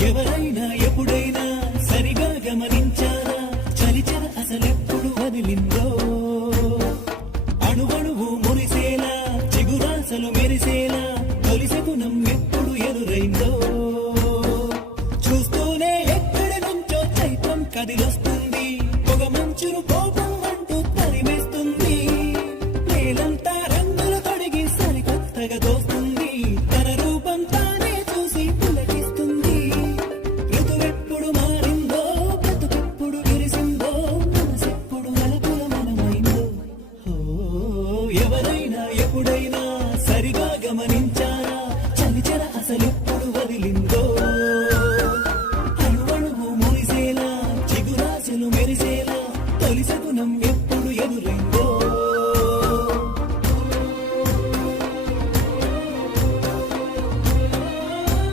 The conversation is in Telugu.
ఎవరైనా ఎప్పుడైనా సరిగా గమనించారా చలిచర అసలెప్పుడు వదిలిందో అణువణువు మురిసేలా చిగురాసలు మెరిసేలా తొలిసెగుణం ఎప్పుడు ఎదురైందో చూస్తూనే ఎక్కడి నుంచో చైత్రం కదిలొస్తుంది పొగ మంచును కోపం అంటూ తరిమేస్తుంది నేలంతా రంగులు తొడిగి సరికొత్తగా దోస్తుంది తన రూపం తానే చూసి పులకిస్తుంది ఋతువెప్పుడు మారిందో బ్రతుకెప్పుడు విరిసిందో మనసెప్పుడు నలుపుల మనమైందో ఎవరైనా ఎప్పుడైనా సరిగా గమనించారా చలిచర అసలెప్పుడు వదిలిందో